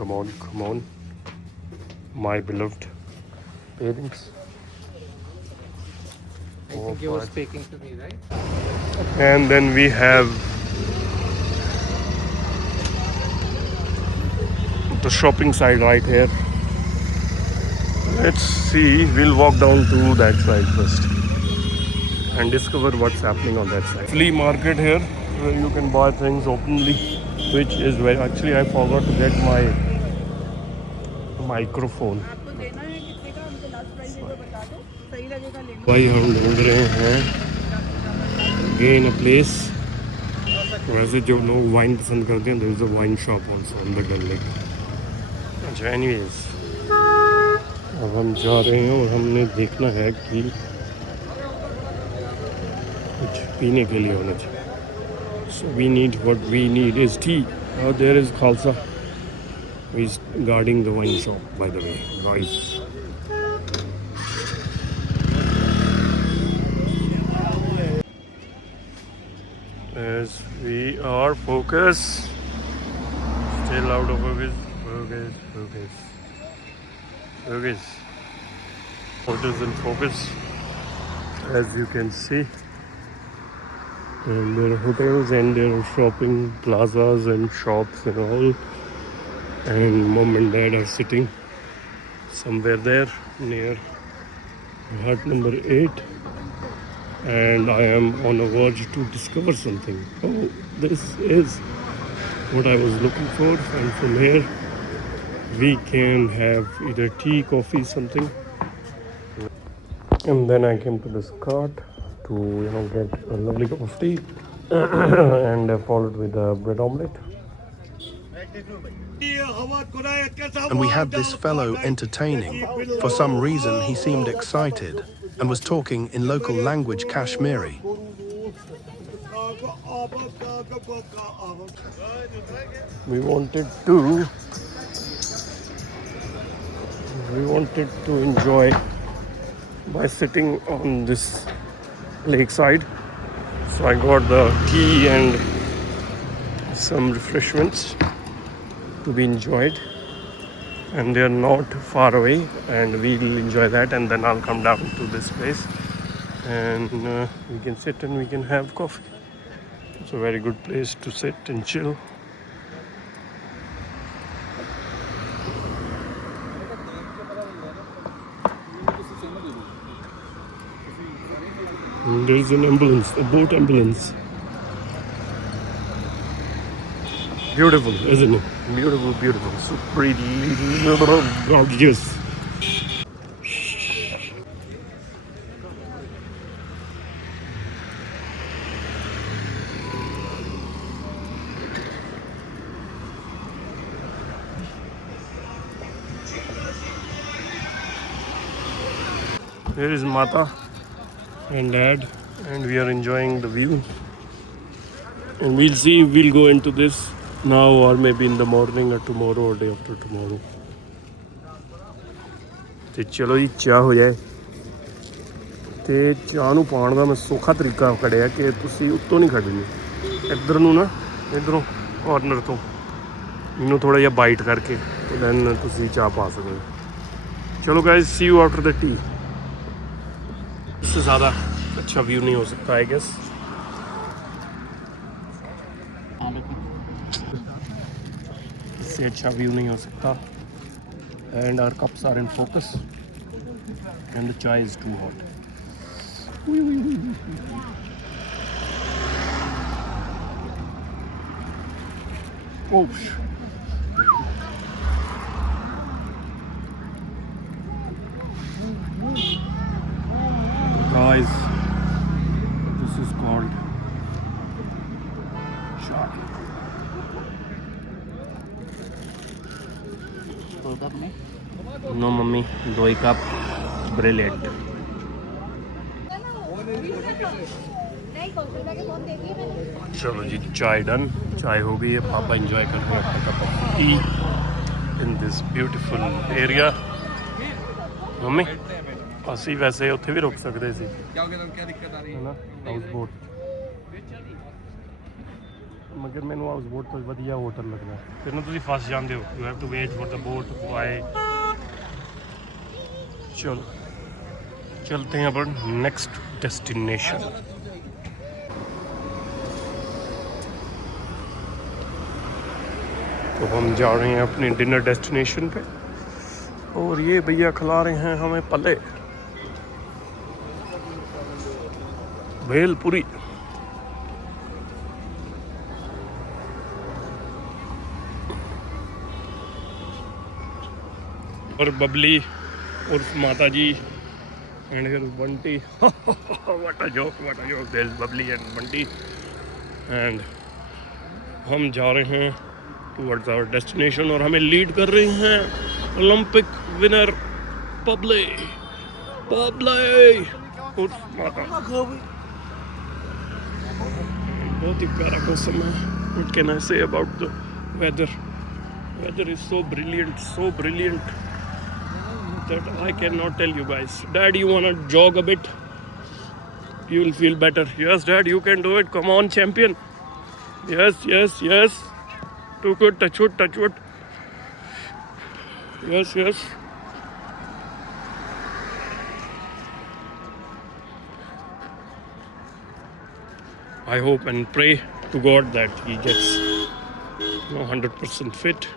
come on, my beloved parents. I think you were speaking to me, right? And then we have the shopping side right here. Let's see, we'll walk down to that side first and discover what's happening on that side. Flea market here where you can buy things openly, which is very, actually I forgot to get my microphone. भाई हम ढूंढ रहे हैं again a place. वैसे जो लोग wine पसंद करते हैं, there is a wine shop also on the Dal Lake. अच्छा, anyways, अब हम जा रहे हैं और हमने देखना है कि कुछ पीने के लिए होना चाहिए. So we need, what we need is tea. Oh, there is Khalsa, who is guarding the wine shop, by the way, guys. As we are focused, still out of focus, focus. What is in focus? As you can see, and there are hotels and there are shopping plazas and shops and all. And mom and dad are sitting somewhere there near hut number 8. And I am on a verge to discover something. Oh, this is what I was looking for, and from here we can have either tea, coffee, something. And then I came to this cart to get a lovely cup of tea and followed with a bread omelette. And we had this fellow entertaining. For some reason, he seemed excited and was talking in local language Kashmiri. We wanted to enjoy by sitting on this lakeside. So I got the tea and some refreshments to be enjoyed, and they are not far away, and we'll enjoy that, and then I'll come down to this place and we can sit and we can have coffee. It's a very good place to sit and chill. And there's an ambulance, a boat ambulance. Beautiful, isn't it? Beautiful, beautiful. So pretty, gorgeous. Here is Mata and Dad, and we are enjoying the view. And we'll see if we'll go into this now or maybe in the morning or tomorrow or day after tomorrow. ਤੇ ਚਲੋ ਜੀ, ਚਾਹ ਹੋ ਜਾਏ. ਤੇ ਚਾਹ ਨੂੰ ਪਾਉਣ ਦਾ ਮੈਂ ਸੌਖਾ ਤਰੀਕਾ ਕੱਢਿਆ ਕਿ ਤੁਸੀਂ ਉੱਤੋਂ ਨਹੀਂ ਕੱਢਣੀ, ਇੱਧਰ ਨੂੰ ਨਾ, ਇੱਧਰੋਂ ਕਾਰਨਰ ਤੋਂ ਇਹਨੂੰ ਥੋੜਾ ਜਿਹਾ ਬਾਈਟ ਕਰਕੇ ਤੇ ਦੈਨ ਤੁਸੀਂ ਚਾਹ ਪਾ ਸਕਦੇ ਹੋ. ਚਲੋ guys, C you after the T. इससे ज़्यादा अच्छा व्यू नहीं हो सकता, आई गेस. इससे अच्छा व्यू नहीं हो सकता. And our cups are in focus and the chai is too hot. Guys, this is called chai. No, mummy, 2 cup, brilliant. चलो जी, चाय डन. चाय हो गई है. पापा इंजॉय कर रहे हैं अपना cup of T in this beautiful area. Mummy, ਅਸੀਂ ਵੈਸੇ ਉੱਥੇ ਵੀ ਰੁਕ ਸਕਦੇ ਸੀ, ਹੈ ਨਾ, ਹਾਊਸ ਬੋਟ. ਮਗਰ ਮੈਨੂੰ ਹਾਊਸ ਬੋਟ ਤੋਂ ਵਧੀਆ ਹੋਟਲ ਲੱਗਦਾ ਫਿਰ ਨਾ ਤੁਸੀਂ ਫਸ ਜਾਂਦੇ ਹੋ you have to wait for the boat to आए चलो चलते हैं अपन नेक्स्ट डेस्टिनेशन तो हम जा रहे हैं अपने डिनर डेस्टिनेशन पे और ये भैया खिला रहे हैं हमें पले भेलपुरी और बबली उर्फ माता जी and Bunty what a joke there's Babli and Bunty and हम जा रहे हैं टुवर्ड्स आवर डेस्टिनेशन और हमें लीड कर रही हैं ओलंपिक विनर बबली उर्फ माता बहुत ही प्यारा मौसम है what can I say about the weather is so brilliant that I cannot tell you guys. Dad, you wanna jog a bit? You will feel better. Yes, Dad, you can do it. Come on, champion. Yes. Too good. Touch wood. Yes. I hope and pray to God that he gets 100% fit.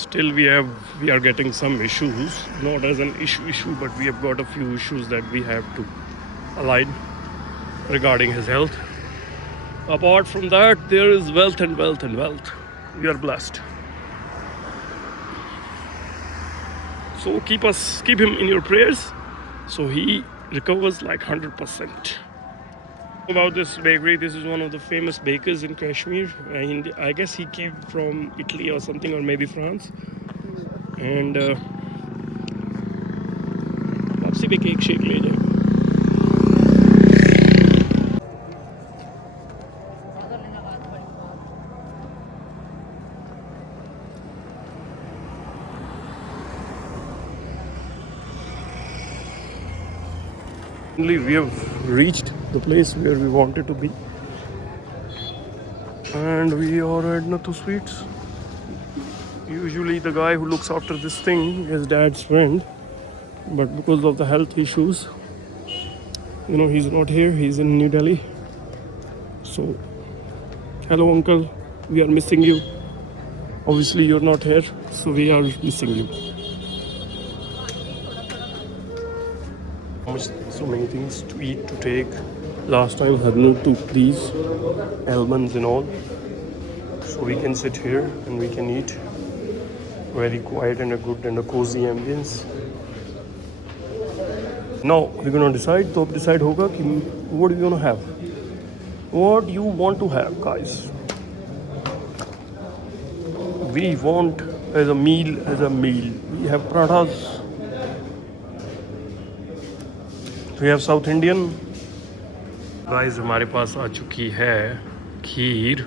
Still we are getting some issues, not as an issue, but we have got a few issues that we have to align regarding his health. Apart from that, there is wealth. We are blessed. So keep him in your prayers so he recovers like 100%. About this bakery, this is one of the famous bakers in Kashmir, and I guess he came from Italy or something, or maybe France. And आपसे भी cake shake ले जाए. We have reached the place where we wanted to be, and we are at Nathu Sweets. Usually the guy who looks after this thing is Dad's friend, but because of the health issues, he's not here. He's in New Delhi. So hello uncle, we are missing you. Obviously you're not here, so we are missing you. So many things to eat, to take. Last time Harnu took these almonds and all, so we can sit here and we can eat. Very quiet and a good and a cozy ambience. Now we're gonna decide. तो अब decide होगा कि what we gonna have. What you want to have, guys? We want as a meal. We have parathas. We have South Indian. Guys हमारे पास आ चुकी है खीर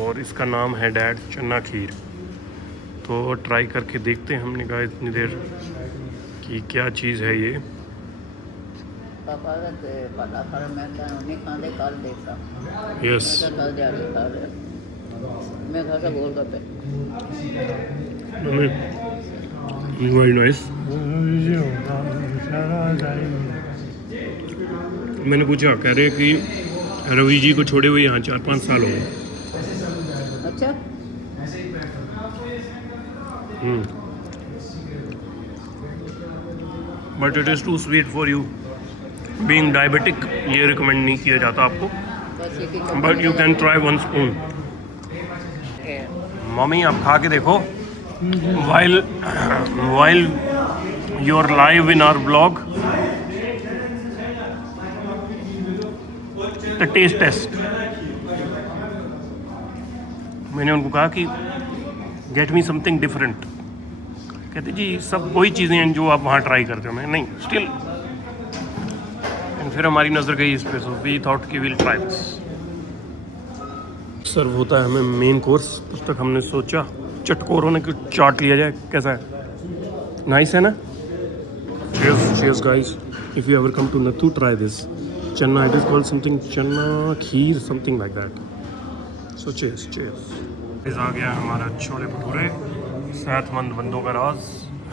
और इसका नाम है डैड चन्ना खीर. तो ट्राई करके देखते हैं. हमने कहा इतनी देर कि क्या चीज़ है ये. Yes very nice. मैंने पूछा, कह रहे कि रवि जी को छोड़े हुए यहाँ 4-5 साल हो गए. अच्छा. But it is too sweet for you. Being diabetic ये रिकमेंड नहीं किया जाता आपको, but you can try 1 spoon. Mummy आप खा के देखो. while you're live in our vlog, the taste test. मैंने उनको कहा कि गेट मी समथिंग डिफरेंट. कहते जी सब वही चीज़ें हैं जो आप वहाँ ट्राई करते हो. मैं नहीं स्टिल. एंड फिर हमारी नज़र गई इस पे, सो वी थॉट कि विल ट्राई दिस. सर्व होता है हमें मेन कोर्स. तब तक हमने सोचा चटकोरों ने चाट लिया जाए. कैसा है? नाइस है ना? Cheers guys. If you ever come to Nathu, try this Channa. It is called something Channa Kheer, something like that. So cheers. इस आ गया हमारा छोले भटूरे। सेहतमंद बंदों का राज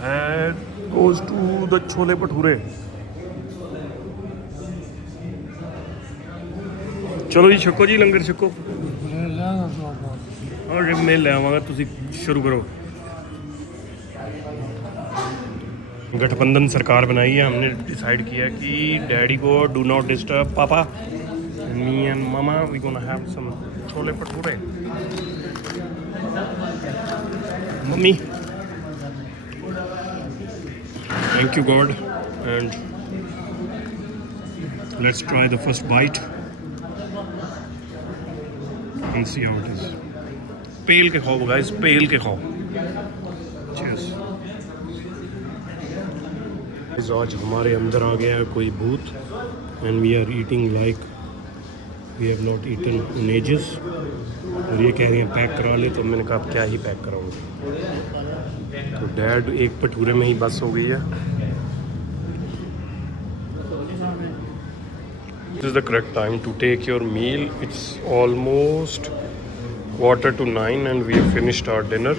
है goes to the chole bhature. चलो जी छको जी लंगर छको। और मैं ले आवांगा तुसी शुरू करो। गठबंधन सरकार बनाई है, हमने डिसाइड किया कि डैडी को do not disturb papa, me and mama we gonna have some chole bhature. Mummy thank you God and let's try the first bite and see how it is. पेल के खाओ गाइस, पेल के खाओ। चीयर्स। आज हमारे अंदर आ गया है कोई भूत and we are eating like we have not eaten in ages. और ये कह रही हैं पैक करा ले, तो मैंने कहा अब क्या ही पैक कराऊंगा। तो डैड एक भटूरे में ही बस हो गई है। This is the correct time to take your meal. It's almost 8:45 and we have finished our dinner,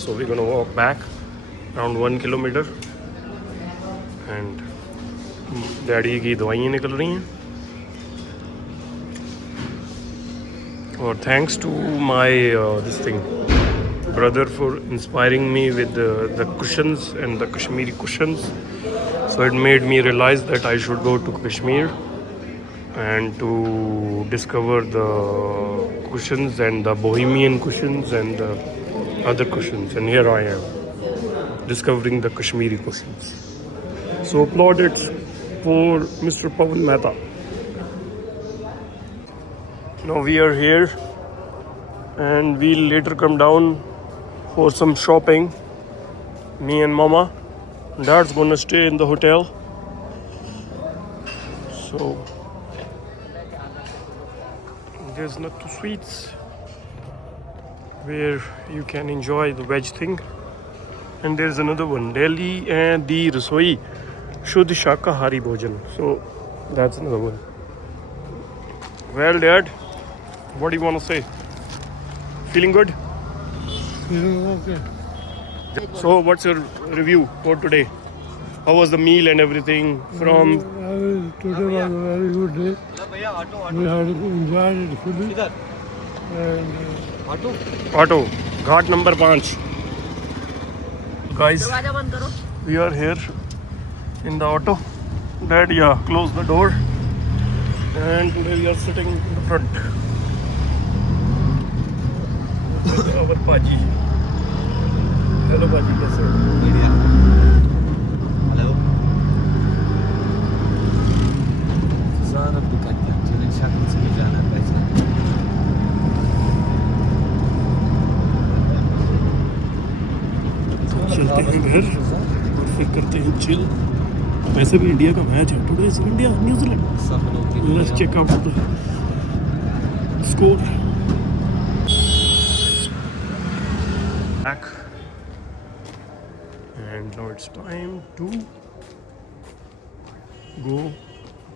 so we're gonna walk back around 1 kilometer and daddy की दवाइयाँ निकल रही हैं। और thanks to my this thing brother for inspiring me with the cushions and the Kashmiri cushions, so it made me realize that I should go to Kashmir and to discover the cushions and the bohemian cushions and the other cushions, and here I am discovering the Kashmiri cushions. So plaudits for Mr. Pawan Mehta. Now we are here and we'll later come down for some shopping. Me and mama. Dad's gonna stay in the hotel, so there's Nattu Sweets where you can enjoy the veg thing, and there's another one, Delhi and the Rasoi Shuddh Shakahari Bhojan, so that's another one. Well Dad, what do you want to say? Feeling good? Okay. So what's your review for today? How was the meal and everything from Today was a very good day. We had enjoyed it fully. And Auto Ghat number 5. Guys, we are here in the auto. Dad, close the door. And today we are sitting in the front with our Paji. Hello Paji, कैसे हो? Hello. ज़रा दुकान क्या चलें शादी से जाना पैसे। तो चलते हैं घर और फिर करते हैं चिल। वैसे भी इंडिया का मैच है टुडे इज इंडिया न्यूजीलैंड। सब लोग let's check out the score. Back. And now it's time to go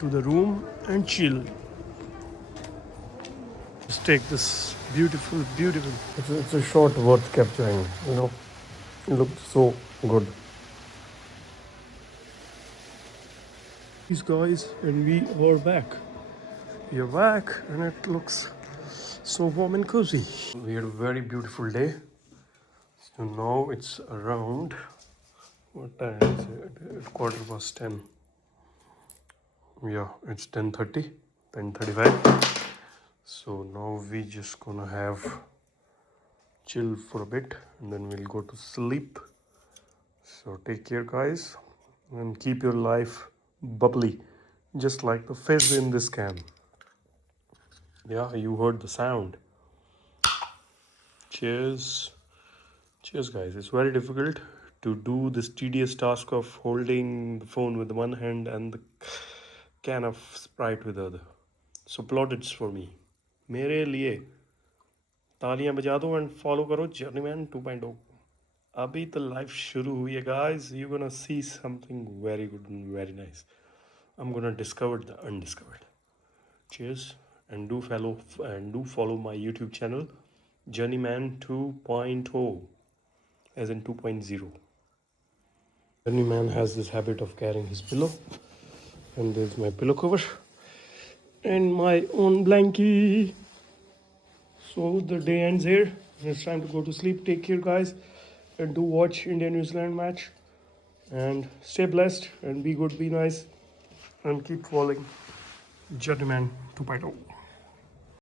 to the room and chill. Let's take this beautiful. It's a shot worth capturing, you know. It looked so good. These guys, and we are back. We are back, and it looks so warm and cozy. We had a very beautiful day. So now it's around, what time is it? 10:15. Yeah, it's 10:30, 10:35. So now we just gonna have chill for a bit and then we'll go to sleep. So take care guys and keep your life bubbly, just like the fizz in this can. Yeah, you heard the sound. Cheers. Cheers guys. It's very difficult to do this tedious task of holding the phone with one hand and the can of Sprite with the other. So plaudits for me. मेरे लिए तालियां बजा दो and follow करो Journeyman 2.0. अभी तो life शुरू हुई है guys. You're gonna see something very good and very nice. I'm gonna discover the undiscovered. Cheers, and do follow my YouTube channel, Journeyman 2.0, as in 2.0. Journeyman has this habit of carrying his pillow, and there's my pillow cover and my own blankie. So the day ends here. It's time to go to sleep. Take care, guys, and do watch India-New Zealand match. And stay blessed and be good, be nice, and keep following Journeyman 2.0.